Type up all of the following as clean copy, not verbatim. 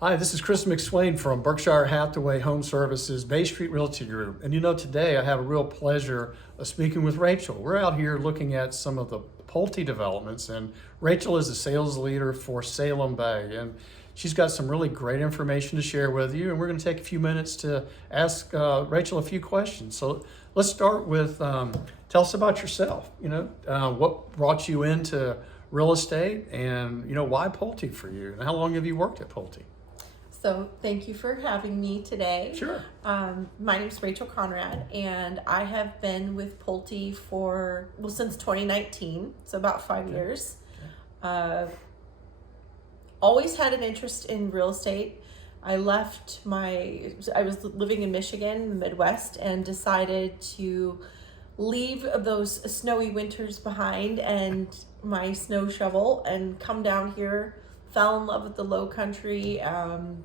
Hi, this is Chris McSwain from Berkshire Hathaway Home Services, Bay Street Realty Group. And today I have a real pleasure of speaking with Rachel. We're out here looking at some of the Pulte developments, and Rachel is the sales leader for Salem Bay. And she's got some really great information to share with you. And we're going to take a few minutes to ask Rachel a few questions. So let's start with tell us about yourself. What brought you into real estate, and why Pulte for you? And how long have you worked at Pulte? So thank you for having me today. Sure. My name is Rachel Conrad, and I have been with Pulte since 2019, so about 5 years. Always had an interest in real estate. I was living in Michigan, in the Midwest, and decided to leave those snowy winters behind and my snow shovel and come down here. Fell in love with the low country, and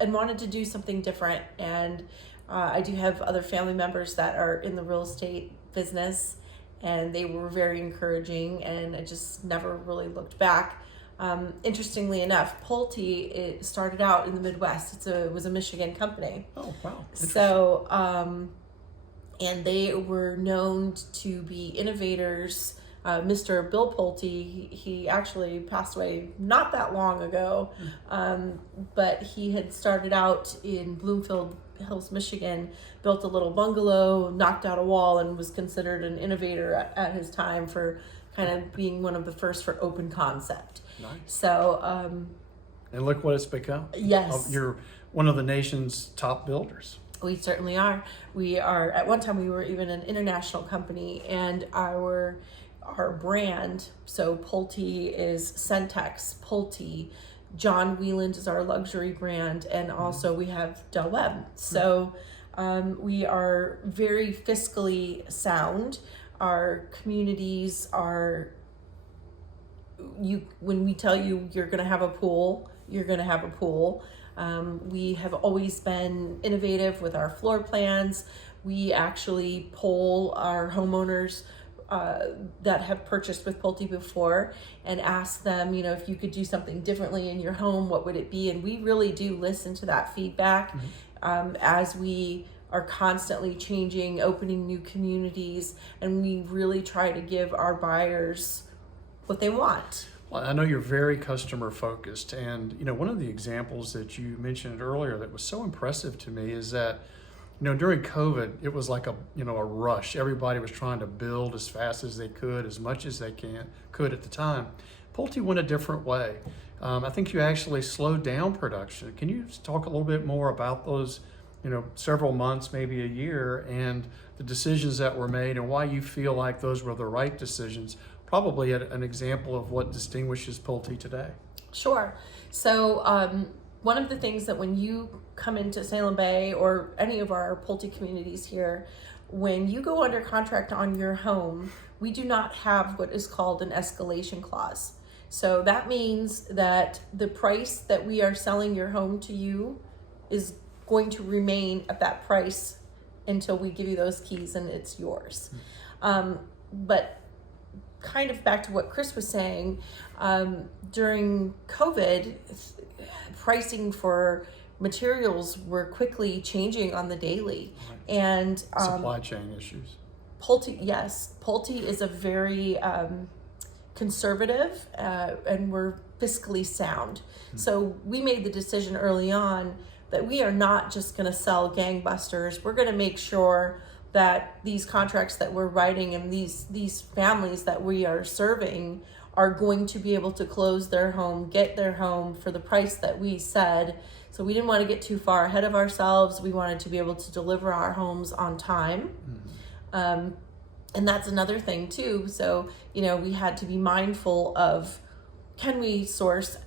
wanted to do something different. And I do have other family members that are in the real estate business, and they were very encouraging, and I just never really looked back. Interestingly enough, Pulte started out in the Midwest. It was a Michigan company. Oh, wow. So, and they were known to be innovators. Mr. Bill Pulte, he actually passed away not that long ago, but he had started out in Bloomfield Hills, Michigan, built a little bungalow, knocked out a wall, and was considered an innovator at his time for kind of being one of the first for open concept. Nice. So, and look what it's become. Yes. You're one of the nation's top builders. We certainly are. At one time we were even an international company, and our brand, so Pulte is Centex, Pulte, John Wieland is our luxury brand, and also we have Del Webb. So we are very fiscally sound. Our communities when we tell you you're going to have a pool, you're going to have a pool. We have always been innovative with our floor plans. We actually poll our homeowners that have purchased with Pulte before and ask them, if you could do something differently in your home, what would it be? And we really do listen to that feedback as we are constantly changing, opening new communities, and we really try to give our buyers what they want. Well, I know you're very customer focused, and one of the examples that you mentioned earlier that was so impressive to me is that during COVID, it was like a rush. Everybody was trying to build as fast as they could, as much as they could at the time. Pulte went a different way. I think you actually slowed down production. Can you talk a little bit more about those, several months, maybe a year, and the decisions that were made, and why you feel like those were the right decisions? Probably an example of what distinguishes Pulte today. Sure. So one of the things that when you come into Salem Bay or any of our Pulte communities here, when you go under contract on your home, we do not have what is called an escalation clause. So that means that the price that we are selling your home to you is going to remain at that price until we give you those keys and it's yours. But kind of back to what Chris was saying, during COVID, pricing for materials were quickly changing on the daily. Right. And supply chain issues. Pulte is a very conservative, and we're fiscally sound. So we made the decision early on that we are not just going to sell gangbusters. We're going to make sure that these contracts that we're writing and these families that we are serving are going to be able to close their home, get their home for the price that we said. So we didn't want to get too far ahead of ourselves. We wanted to be able to deliver our homes on time. And that's another thing too. So, we had to be mindful of, can we source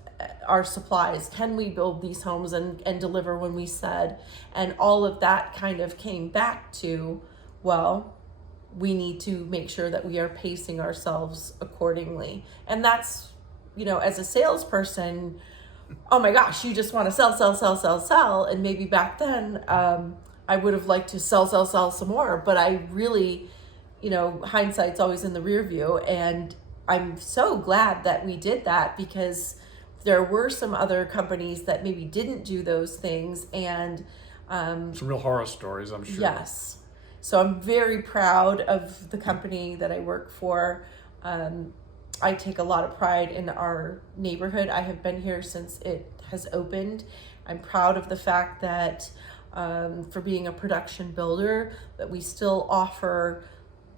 our supplies? Can we build these homes and deliver when we said? And all of that kind of came back to, well, we need to make sure that we are pacing ourselves accordingly. And that's, as a salesperson, oh my gosh, you just want to sell. And maybe back then, I would have liked to sell some more, but I really, hindsight's always in the rear view. And I'm so glad that we did that, because there were some other companies that maybe didn't do those things, and Some real horror stories, I'm sure. yes. So I'm very proud of the company that I work for. I take a lot of pride in our neighborhood. I have been here since it has opened. I'm proud of the fact that for being a production builder, that we still offer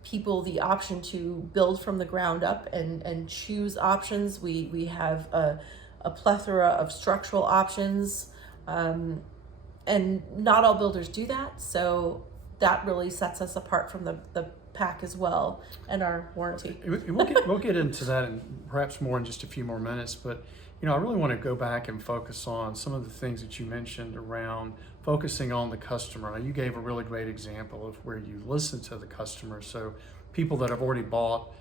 people the option to build from the ground up and choose options. We have a plethora of structural options, and not all builders do that. So that really sets us apart from the pack as well, and our warranty. We'll get into that and perhaps more in just a few more minutes, but I really want to go back and focus on some of the things that you mentioned around focusing on the customer. Now, you gave a really great example of where you listen to the customer. So people that have already bought,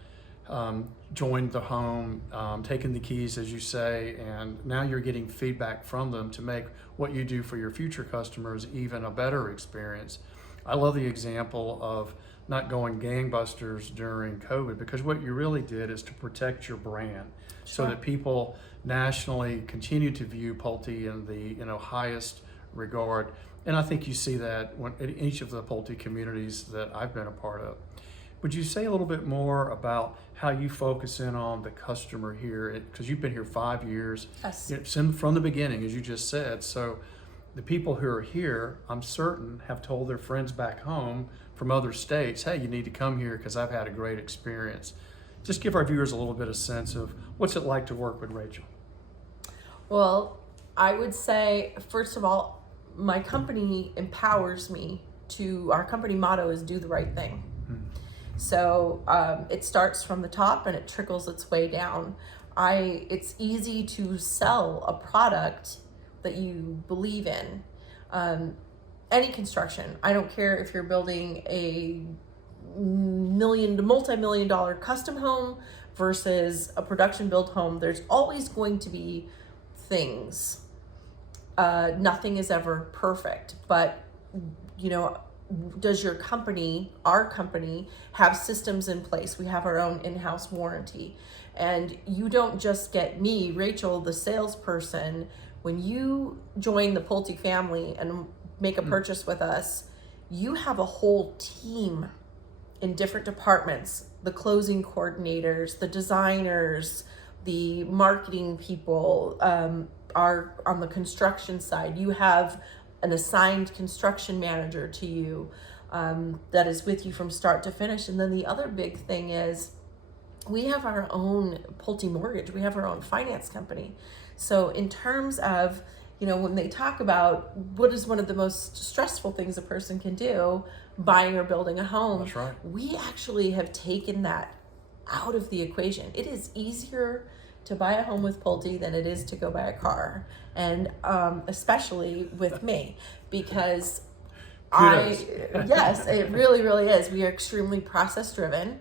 joined the home, taken the keys, as you say, and now you're getting feedback from them to make what you do for your future customers even a better experience. I love the example of not going gangbusters during COVID, because what you really did is to protect your brand, so that people nationally continue to view Pulte in the highest regard. And I think you see that in each of the Pulte communities that I've been a part of. Would you say a little bit more about how you focus in on the customer here? Because you've been here 5 years, Yes. From the beginning, as you just said. So the people who are here, I'm certain, have told their friends back home from other states, hey, you need to come here because I've had a great experience. Just give our viewers a little bit of sense of what's it like to work with Rachel. Well, I would say, first of all, my company empowers me our company motto is do the right thing. So it starts from the top and it trickles its way down. It's easy to sell a product that you believe in. Any construction, I don't care if you're building a multi-million dollar custom home versus a production build home, there's always going to be things. Nothing is ever perfect, but does your company, our company, have systems in place? We have our own in-house warranty. And you don't just get me, Rachel, the salesperson. When you join the Pulte family and make a purchase with us, you have a whole team in different departments, the closing coordinators, the designers, the marketing people, are on the construction side. You have an assigned construction manager to you that is with you from start to finish. And then the other big thing is we have our own Pulte Mortgage. We have our own finance company. So in terms of, when they talk about what is one of the most stressful things a person can do, buying or building a home, That's right. We actually have taken that out of the equation. It is easier to buy a home with Pulte than it is to go buy a car, and especially with me, because yes, it really, really is. We are extremely process driven,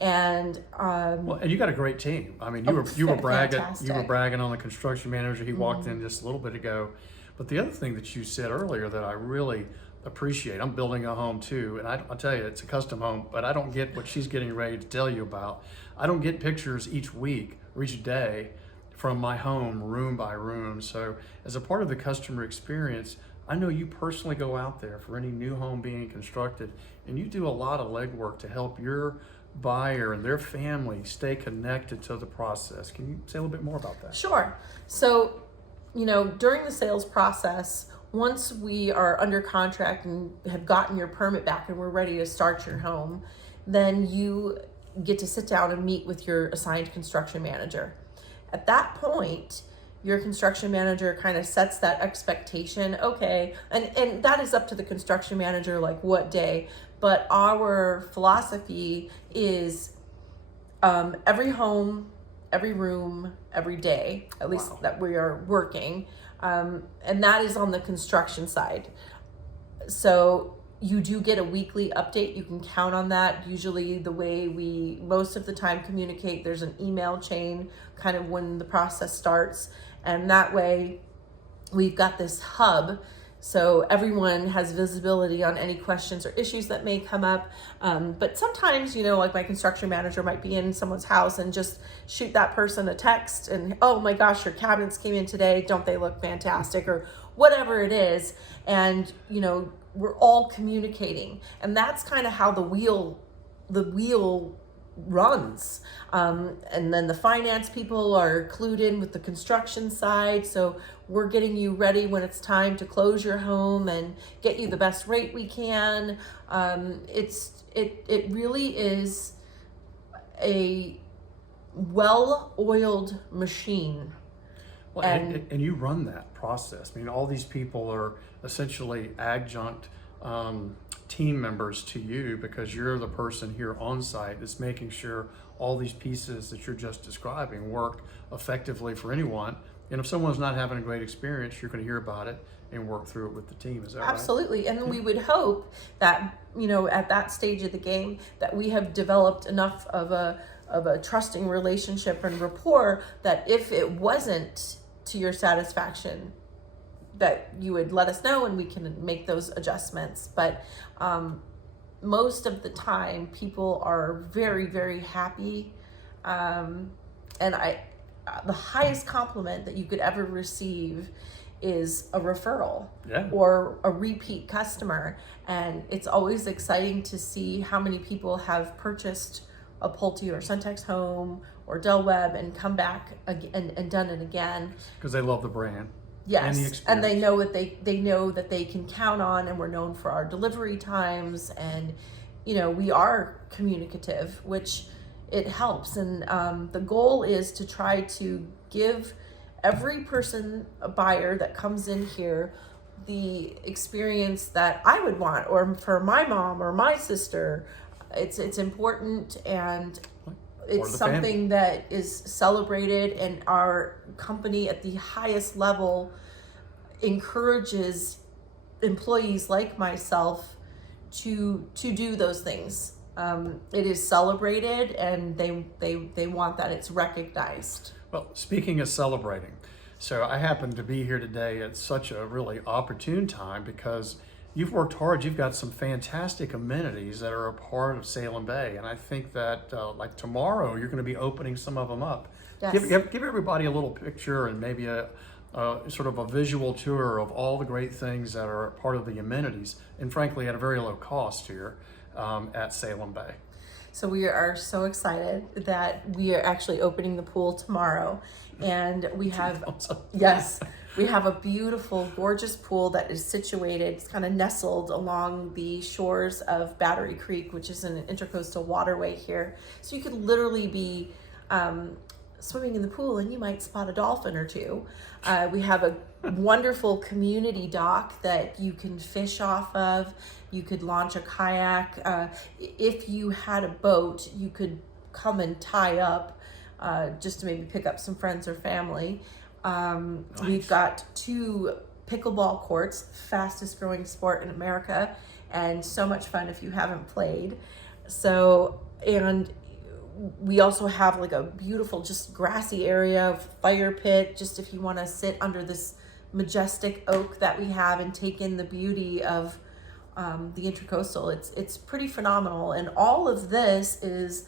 and and you got a great team. I mean, you were fantastic. bragging on the construction manager. He walked in just a little bit ago, but the other thing that you said earlier that I really appreciate. I'm building a home too, and I'll tell you, it's a custom home, but I don't get what she's getting ready to tell you about. I don't get pictures each week or each day from my home, room by room. So as a part of the customer experience, I know you personally go out there for any new home being constructed, and you do a lot of legwork to help your buyer and their family stay connected to the process. Can you say a little bit more about that? Sure. So, during the sales process, once we are under contract and have gotten your permit back and we're ready to start your home, then you get to sit down and meet with your assigned construction manager. At that point, your construction manager kind of sets that expectation. Okay, and that is up to the construction manager, like what day. But our philosophy is every home, every room, every day, at least that we are working. And that is on the construction side. So you do get a weekly update. You can count on that. Usually the way we most of the time communicate, there's an email chain kind of when the process starts. And that way we've got this hub So everyone has visibility on any questions or issues that may come up. But sometimes, like my construction manager might be in someone's house and just shoot that person a text and, oh my gosh, your cabinets came in today. Don't they look fantastic? Or whatever it is. And, we're all communicating. And that's kind of how the wheel runs. And then the finance people are clued in with the construction side. So we're getting you ready when it's time to close your home and get you the best rate we can. It really is a well-oiled machine. Well, and you run that process. I mean, all these people are essentially adjunct team members to you because you're the person here on site that's making sure all these pieces that you're just describing work effectively for anyone. And if someone's not having a great experience, you're going to hear about it and work through it with the team. Is that right? Absolutely. And we would hope that, at that stage of the game, that we have developed enough of a trusting relationship and rapport that if it wasn't to your satisfaction, that you would let us know and we can make those adjustments. But most of the time, people are very, very happy. And the highest compliment that you could ever receive is a referral or a repeat customer. And it's always exciting to see how many people have purchased a Pulte or Suntex home or Del Webb and come back again and done it again. Because they love the brand. Yes, and they know they know that they can count on, and we're known for our delivery times, and we are communicative, which it helps. And the goal is to try to give every person, a buyer that comes in here, the experience that I would want, or for my mom or my sister. It's important, and it's something that is celebrated, and our company at the highest level encourages employees like myself to do those things. It is celebrated, and they want that it's recognized. Well, speaking of celebrating, so I happen to be here today at such a really opportune time because you've worked hard. You've got some fantastic amenities that are a part of Salem Bay. And I think that like tomorrow, you're going to be opening some of them up. Yes. Give everybody a little picture and maybe a sort of a visual tour of all the great things that are part of the amenities. And frankly, at a very low cost here at Salem Bay. So we are so excited that we are actually opening the pool tomorrow. And we have, yes, we have a beautiful, gorgeous pool that is situated, it's kind of nestled along the shores of Battery Creek, which is an intercoastal waterway here. So you could literally be swimming in the pool and you might spot a dolphin or two. We have a wonderful community dock that you can fish off of. You could launch a kayak. If you had a boat, you could come and tie up just to maybe pick up some friends or family. Nice. We've got 2 pickleball courts, fastest growing sport in America, and so much fun if you haven't played. So, and we also have like a beautiful, just grassy area, fire pit, just if you want to sit under this majestic oak that we have and take in the beauty of the Intracoastal. It's pretty phenomenal. And all of this is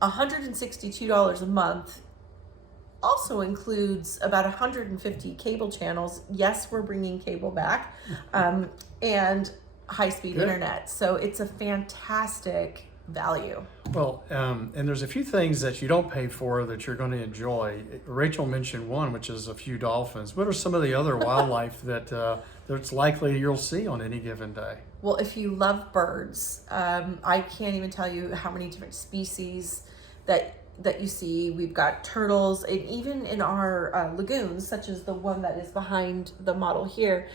$162 a month. Also includes about 150 cable channels. Yes, we're bringing cable back, and high-speed internet. So it's a fantastic value. Well, and there's a few things that you don't pay for that you're going to enjoy. Rachel mentioned one, which is a few dolphins. What are some of the other wildlife that that's likely you'll see on any given day? Well, if you love birds, I can't even tell you how many different species that you see. We've got turtles, and even in our lagoons, such as the one that is behind the model here,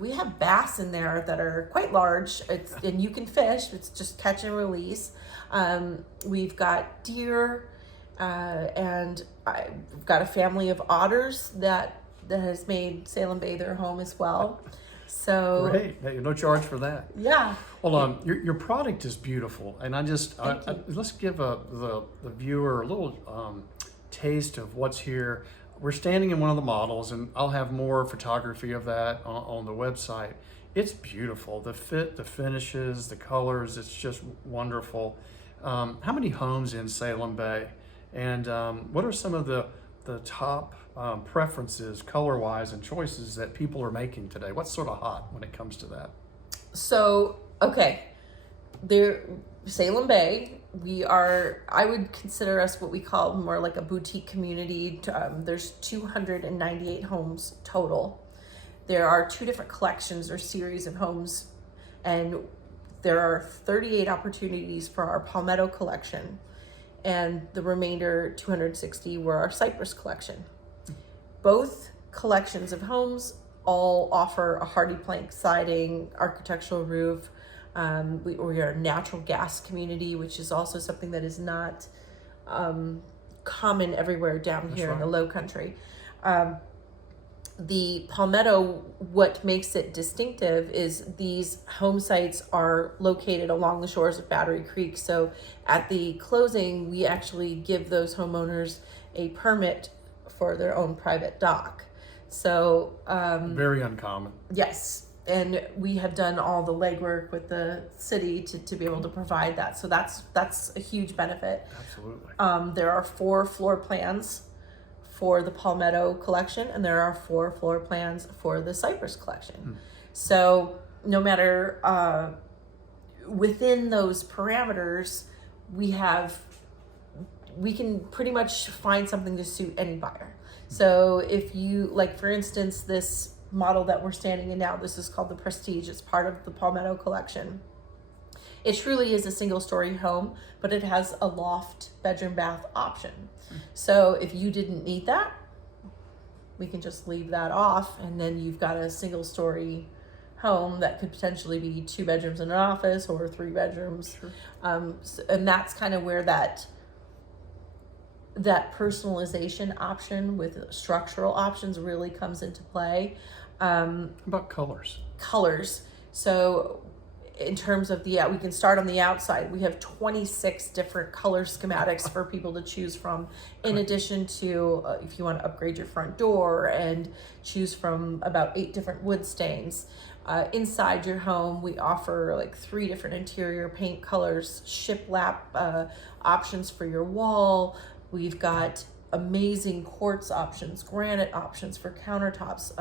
we have bass in there that are quite large. And you can fish. It's just catch and release. We've got deer, and we've got a family of otters that has made Salem Bay their home as well. So great, no charge for that. Yeah. Well, your product is beautiful, and let's give the viewer a little taste of what's here. we're standing in one of the models, and I'll have more photography of that on the website. It's beautiful. The fit, the finishes, the colors, it's just wonderful. How many homes in Salem Bay? And what are some of the top preferences, color-wise, and choices that people are making today? What's sort of hot when it comes to that? So, okay, Salem Bay, I would consider us what we call more like a boutique community. There's 298 homes total. There are 2 different collections or series of homes, and there are 38 opportunities for our Palmetto collection, and the remainder 260 were our Cypress collection. Both collections of homes all offer a hardy plank siding, architectural roof. We are a natural gas community, which is also something that is not common everywhere down That's here in right. the Low Country. The Palmetto, what makes it distinctive is these home sites are located along the shores of Battery Creek. So at the closing, we actually give those homeowners a permit for their own private dock. So Very uncommon. yes, and we have done all the legwork with the city to be able to provide that. So that's a huge benefit. Absolutely. There are 4 floor plans for the Palmetto collection, and there are 4 floor plans for the Cypress collection. So no matter within those parameters, we can pretty much find something to suit any buyer. So if you, like for instance, this model that we're standing in now, this is called the Prestige. It's part of the Palmetto collection. It truly is a single story home, but it has a loft bedroom bath option. So if you didn't need that, we can just leave that off, and then you've got a single story home that could potentially be 2 bedrooms and an office, or 3 bedrooms. Sure. And that's kind of where that personalization option with structural options really comes into play. How about colors? Colors. So in terms of we can start on the outside. We have 26 different color schematics for people to choose from, in addition to if you want to upgrade your front door, and choose from about 8 different wood stains. Inside your home, we offer like 3 different interior paint colors, shiplap options for your wall. We've got amazing quartz options, granite options for countertops.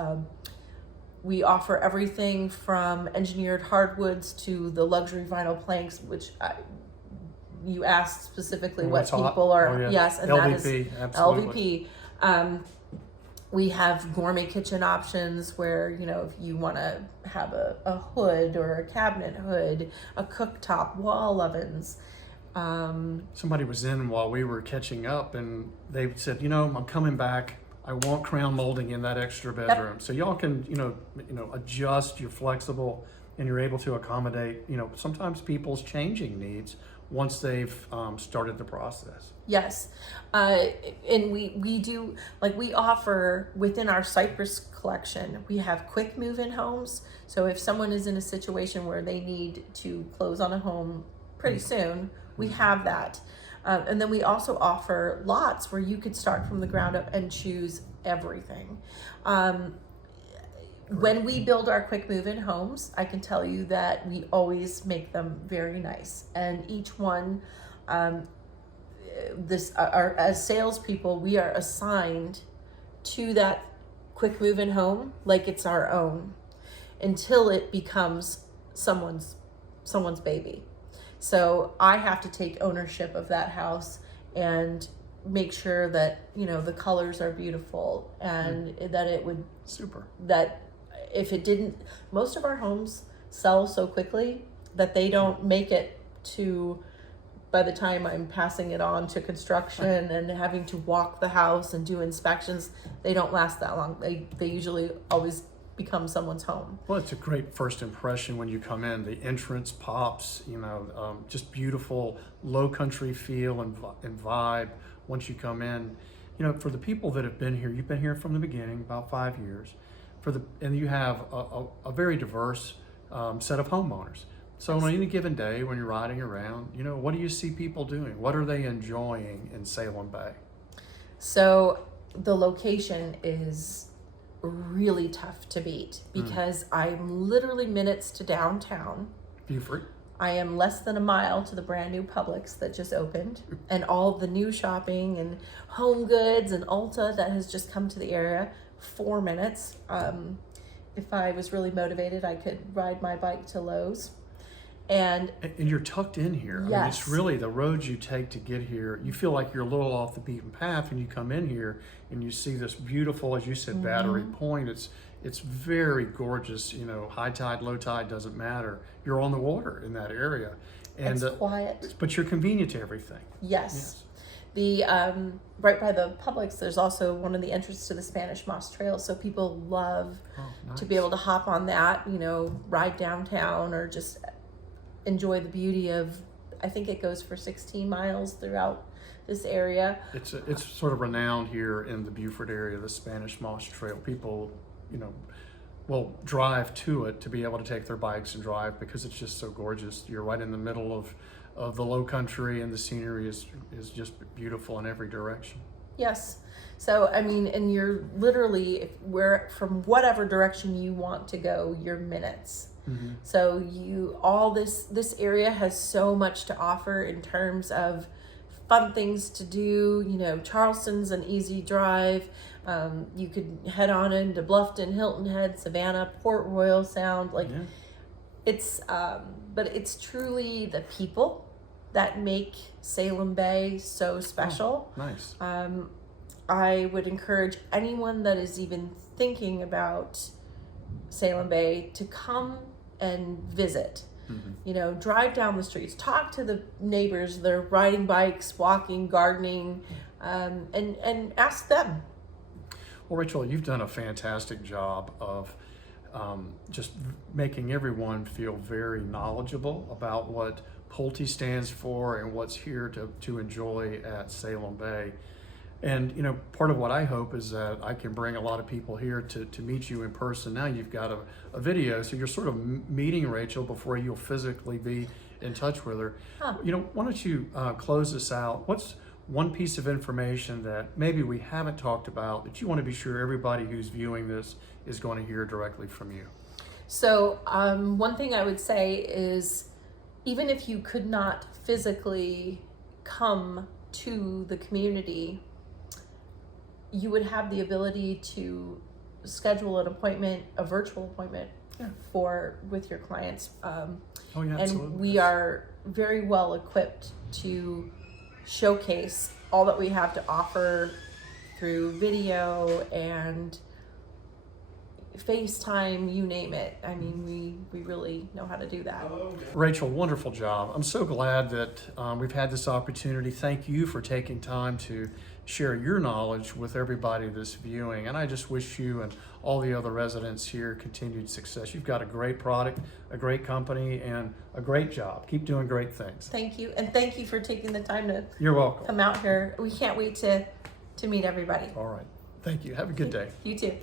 We offer everything from engineered hardwoods to the luxury vinyl planks, which you asked specifically what people are. Oh, yeah. Yes, and LVP, that is absolutely. LVP. We have gourmet kitchen options where, if you want to have a hood or a cabinet hood, a cooktop, wall ovens. Somebody was in while we were catching up, and they said, I'm coming back. I want crown molding in that extra bedroom. So y'all can, adjust. You're flexible, and you're able to accommodate, sometimes people's changing needs once they've started the process. Yes, and we do, like, we offer within our Cypress collection, we have quick move-in homes. So if someone is in a situation where they need to close on a home pretty soon, we have that. And then we also offer lots where you could start from the ground up and choose everything. When we build our quick move-in homes, I can tell you that we always make them very nice. And each one, as salespeople, we are assigned to that quick move-in home like it's our own, until it becomes someone's baby. So I have to take ownership of that house and make sure that, the colors are beautiful, and that it would, that if it didn't, most of our homes sell so quickly that they don't make it to, by the time I'm passing it on to construction and having to walk the house and do inspections, they don't last that long. They usually always become someone's home. Well, it's a great first impression when you come in. The entrance pops, just beautiful Low Country feel and vibe once you come in. For the people that have been here, you've been here from the beginning, about 5 years. And you have a very diverse set of homeowners. So on any given day when you're riding around, what do you see people doing? What are they enjoying in Salem Bay? So the location is really tough to beat because I'm literally minutes to downtown. Beaufort. I am less than a mile to the brand new Publix that just opened, and all the new shopping and Home Goods and Ulta that has just come to the area. 4 minutes. If I was really motivated, I could ride my bike to Lowe's. And you're tucked in here. Yes. I mean, it's really the roads you take to get here. You feel like you're a little off the beaten path, and you come in here and you see this beautiful, as you said, Battery Point. It's very gorgeous. You know, high tide, low tide doesn't matter. You're on the water in that area, and it's quiet. but you're convenient to everything. Yes. The right by the Publix, there's also one of the entrances to the Spanish Moss Trail, so people love to be able to hop on that. You know, ride downtown or just enjoy the beauty of. I think it goes for 16 miles throughout this area. It's sort of renowned here in the Beaufort area, the Spanish Moss Trail. People, you know, will drive to it to be able to take their bikes and drive because it's just so gorgeous. You're right in the middle of the low country, and the scenery is just beautiful in every direction. Yes. So, I mean, and you're literally, from whatever direction you want to go, you're minutes. So this area has so much to offer in terms of fun things to do. You know, Charleston's an easy drive. You could head on into Bluffton, Hilton Head, Savannah, Port Royal Sound. It's, but it's truly the people that make Salem Bay so special. Oh, nice. I would encourage anyone that is even thinking about Salem Bay to come and visit. You know, drive down the streets, talk to the neighbors. They're riding bikes, walking, gardening, and ask them. Well, Rachel, you've done a fantastic job of just making everyone feel very knowledgeable about what Pulte stands for and what's here to enjoy at Salem Bay. And, you know, part of what I hope is that I can bring a lot of people here to meet you in person. Now you've got a video, so you're sort of meeting Rachel before you'll physically be in touch with her. You know, why don't you close this out? What's one piece of information that maybe we haven't talked about that you want to be sure everybody who's viewing this is going to hear directly from you? So one thing I would say is, even if you could not physically come to the community, you would have the ability to schedule an appointment, a virtual appointment with your clients. Oh yeah, and absolutely. We are very well equipped to showcase all that we have to offer through video and FaceTime, you name it. I mean, we really know how to do that. Rachel, wonderful job. I'm so glad that we've had this opportunity. Thank you for taking time to share your knowledge with everybody that's viewing. And I just wish you and all the other residents here continued success. You've got a great product, a great company, and a great job. Keep doing great things. Thank you. And thank you for taking the time to You're welcome. come out here. We can't wait to meet everybody. All right. Thank you. Have a good day. You too.